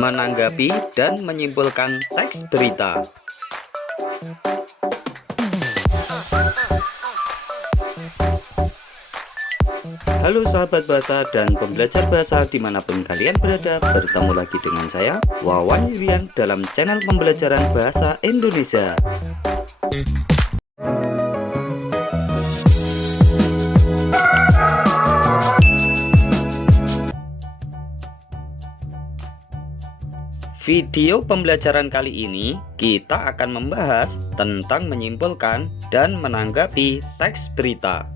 Menanggapi dan menyimpulkan teks berita. Halo sahabat bahasa dan pembelajar bahasa dimanapun kalian berada, bertemu lagi dengan saya Wawan Yulian dalam channel pembelajaran bahasa Indonesia. Video pembelajaran kali ini kita akan membahas tentang menyimpulkan dan menanggapi teks berita.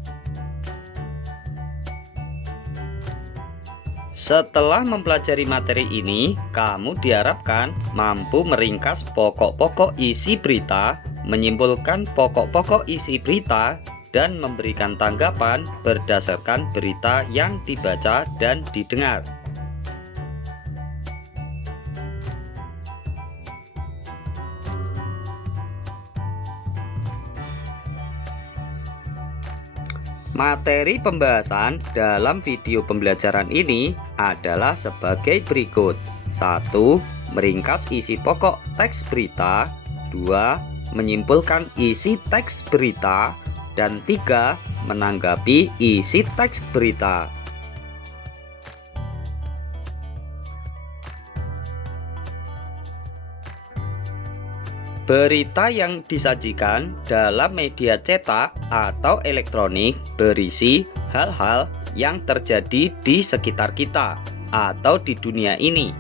Setelah mempelajari materi ini, kamu diharapkan mampu meringkas pokok-pokok isi berita, menyimpulkan pokok-pokok isi berita, dan memberikan tanggapan berdasarkan berita yang dibaca dan didengar. Materi pembahasan dalam video pembelajaran ini adalah sebagai berikut. 1. Meringkas isi pokok teks berita. 2. Menyimpulkan isi teks berita. Dan 3. Menanggapi isi teks berita. Berita yang disajikan dalam media cetak atau elektronik berisi hal-hal yang terjadi di sekitar kita atau di dunia ini.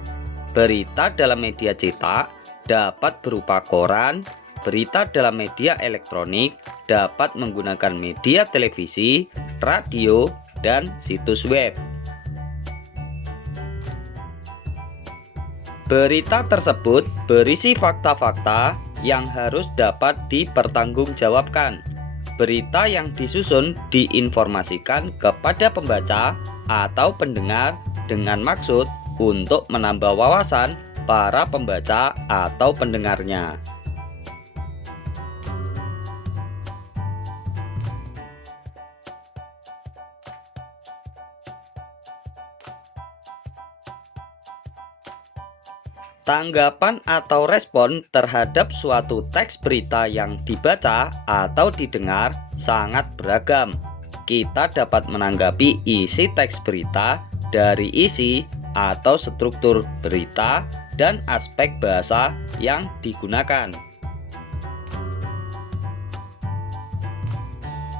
Berita dalam media cetak dapat berupa koran, berita dalam media elektronik dapat menggunakan media televisi, radio, dan situs web. Berita tersebut berisi fakta-fakta yang harus dapat dipertanggungjawabkan. Berita yang disusun diinformasikan kepada pembaca atau pendengar dengan maksud untuk menambah wawasan para pembaca atau pendengarnya. Tanggapan atau respon terhadap suatu teks berita yang dibaca atau didengar sangat beragam. Kita dapat menanggapi isi teks berita dari isi atau struktur berita dan aspek bahasa yang digunakan.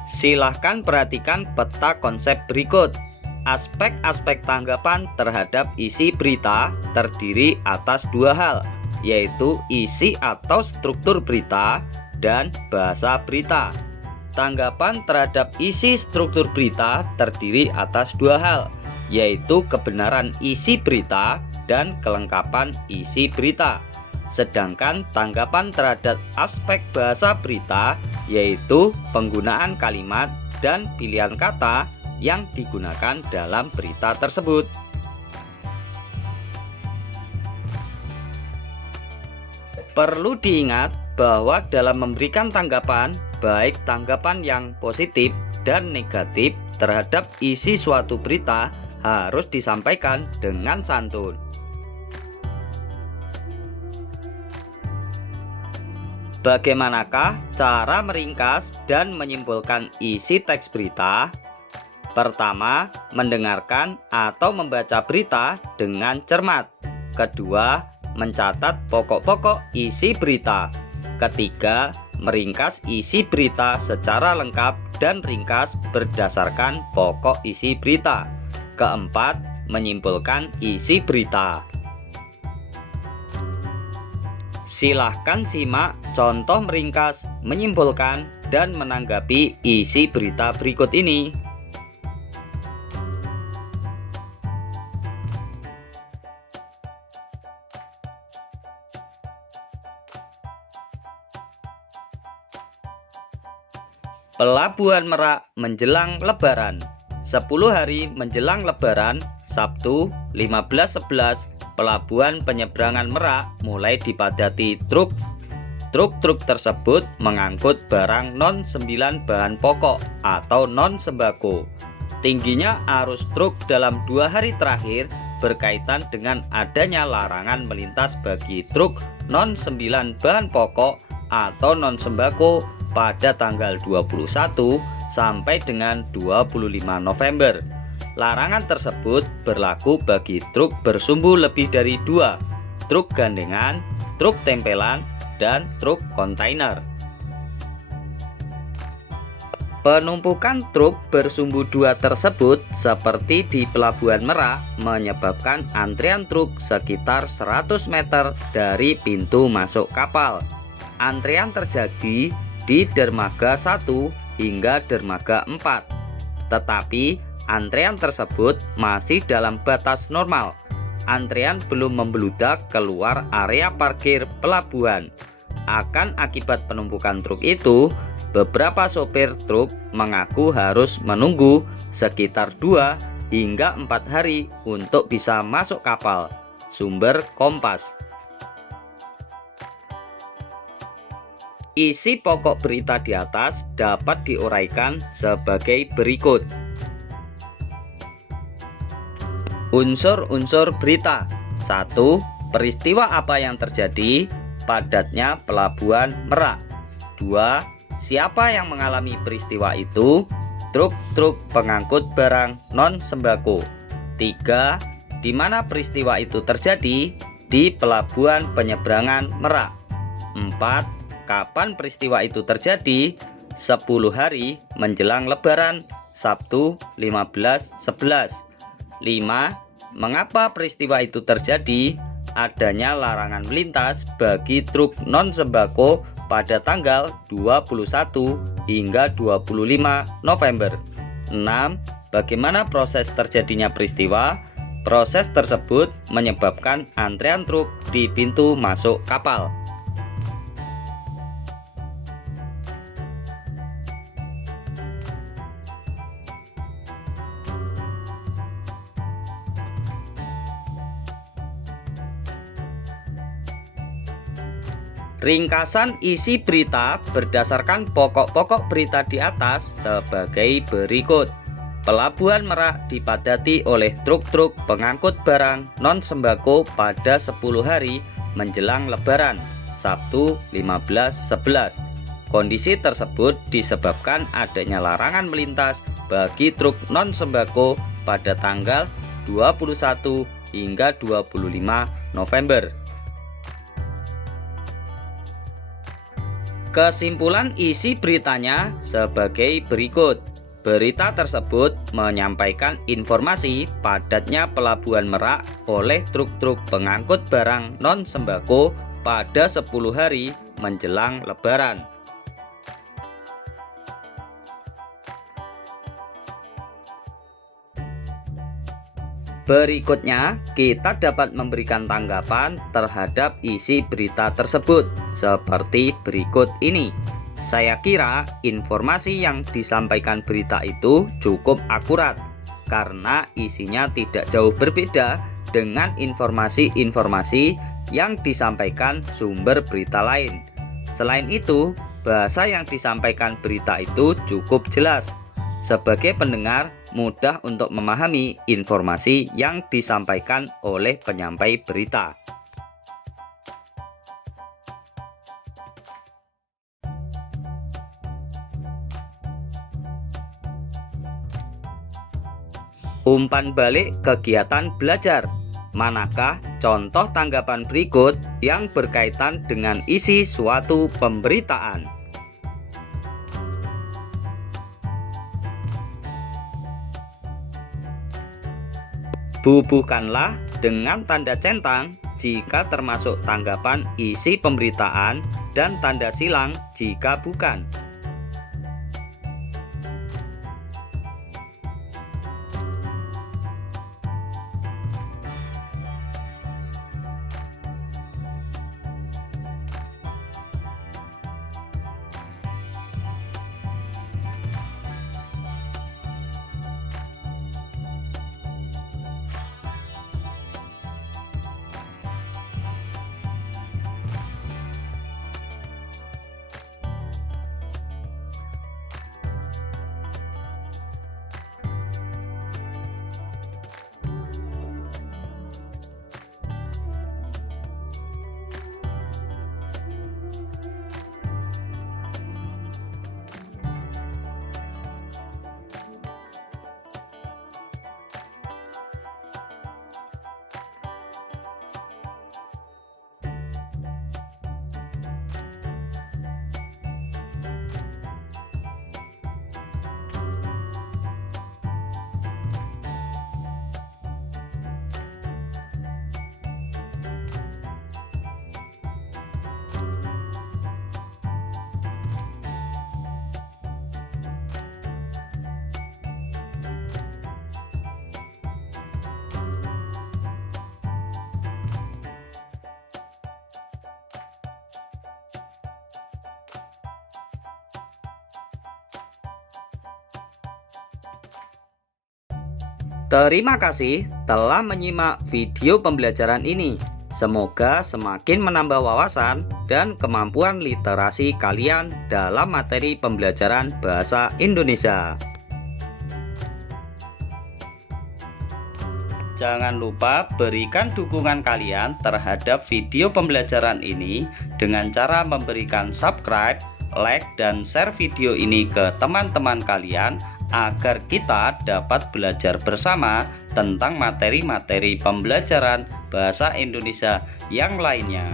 Silahkan perhatikan peta konsep berikut. Aspek-aspek tanggapan terhadap isi berita terdiri atas dua hal, yaitu isi atau struktur berita dan bahasa berita. Tanggapan terhadap isi struktur berita terdiri atas dua hal, yaitu kebenaran isi berita dan kelengkapan isi berita. Sedangkan tanggapan terhadap aspek bahasa berita yaitu penggunaan kalimat dan pilihan kata yang digunakan dalam berita tersebut. Perlu diingat bahwa dalam memberikan tanggapan, baik tanggapan yang positif dan negatif terhadap isi suatu berita harus disampaikan dengan santun. Bagaimanakah cara meringkas dan menyimpulkan isi teks berita? Pertama, mendengarkan atau membaca berita dengan cermat. Kedua, mencatat pokok-pokok isi berita. Ketiga, meringkas isi berita secara lengkap dan ringkas berdasarkan pokok isi berita. Keempat, menyimpulkan isi berita. Silahkan simak contoh meringkas, menyimpulkan, dan menanggapi isi berita berikut ini. Pelabuhan Merak menjelang Lebaran. 10 hari menjelang Lebaran, Sabtu 15/11, Pelabuhan Penyeberangan Merak mulai dipadati truk Truk-truk tersebut mengangkut barang non-9 bahan pokok atau non-sembako. Tingginya arus truk dalam 2 hari terakhir berkaitan dengan adanya larangan melintas bagi truk non-9 bahan pokok atau non-sembako pada tanggal 21 sampai dengan 25 November. Larangan tersebut berlaku bagi truk bersumbu lebih dari 2, truk gandengan, truk tempelan, dan truk kontainer. Penumpukan truk bersumbu 2 tersebut seperti di Pelabuhan Merak menyebabkan antrian truk sekitar 100 meter dari pintu masuk kapal. Antrian terjadi di dermaga 1 hingga dermaga 4. Tetapi antrian tersebut masih dalam batas normal. Antrian belum membludak keluar area parkir pelabuhan. Akan akibat penumpukan truk itu, beberapa sopir truk mengaku harus menunggu sekitar 2 hingga 4 hari untuk bisa masuk kapal. Sumber Kompas. Isi pokok berita di atas dapat diuraikan sebagai berikut. Unsur-unsur berita. 1. Peristiwa apa yang terjadi? Padatnya Pelabuhan Merak. 2. Siapa yang mengalami peristiwa itu? Truk-truk pengangkut barang non-sembako. 3. Di mana peristiwa itu terjadi? Di Pelabuhan Penyeberangan Merak. 4. Kapan peristiwa itu terjadi? 10 hari menjelang Lebaran, Sabtu 15/11. 5. Mengapa peristiwa itu terjadi? Adanya larangan melintas bagi truk non-sembako pada tanggal 21 hingga 25 November. 6. Bagaimana proses terjadinya peristiwa? Proses tersebut menyebabkan antrean truk di pintu masuk kapal. Ringkasan isi berita berdasarkan pokok-pokok berita di atas sebagai berikut. Pelabuhan Merak dipadati oleh truk-truk pengangkut barang non-sembako pada 10 hari menjelang Lebaran, Sabtu 15/11. Kondisi tersebut disebabkan adanya larangan melintas bagi truk non-sembako pada tanggal 21 hingga 25 November. Kesimpulan isi beritanya sebagai berikut. Berita tersebut menyampaikan informasi padatnya Pelabuhan Merak oleh truk-truk pengangkut barang non-sembako pada 10 hari menjelang Lebaran. Berikutnya, kita dapat memberikan tanggapan terhadap isi berita tersebut seperti berikut ini. Saya kira informasi yang disampaikan berita itu cukup akurat karena isinya tidak jauh berbeda dengan informasi-informasi yang disampaikan sumber berita lain. Selain itu, bahasa yang disampaikan berita itu cukup jelas. Sebagai pendengar, mudah untuk memahami informasi yang disampaikan oleh penyampai berita. Umpan balik kegiatan belajar. Manakah contoh tanggapan berikut yang berkaitan dengan isi suatu pemberitaan? Bubuhkanlah dengan tanda centang jika termasuk tanggapan isi pemberitaan dan tanda silang jika bukan. Terima kasih telah menyimak video pembelajaran ini. Semoga semakin menambah wawasan dan kemampuan literasi kalian dalam materi pembelajaran bahasa Indonesia. Jangan lupa berikan dukungan kalian terhadap video pembelajaran ini dengan cara memberikan subscribe, like, dan share video ini ke teman-teman kalian agar kita dapat belajar bersama tentang materi-materi pembelajaran bahasa Indonesia yang lainnya.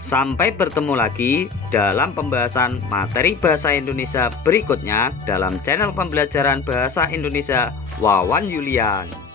Sampai bertemu lagi dalam pembahasan materi bahasa Indonesia berikutnya dalam channel pembelajaran bahasa Indonesia Wawan Yulian.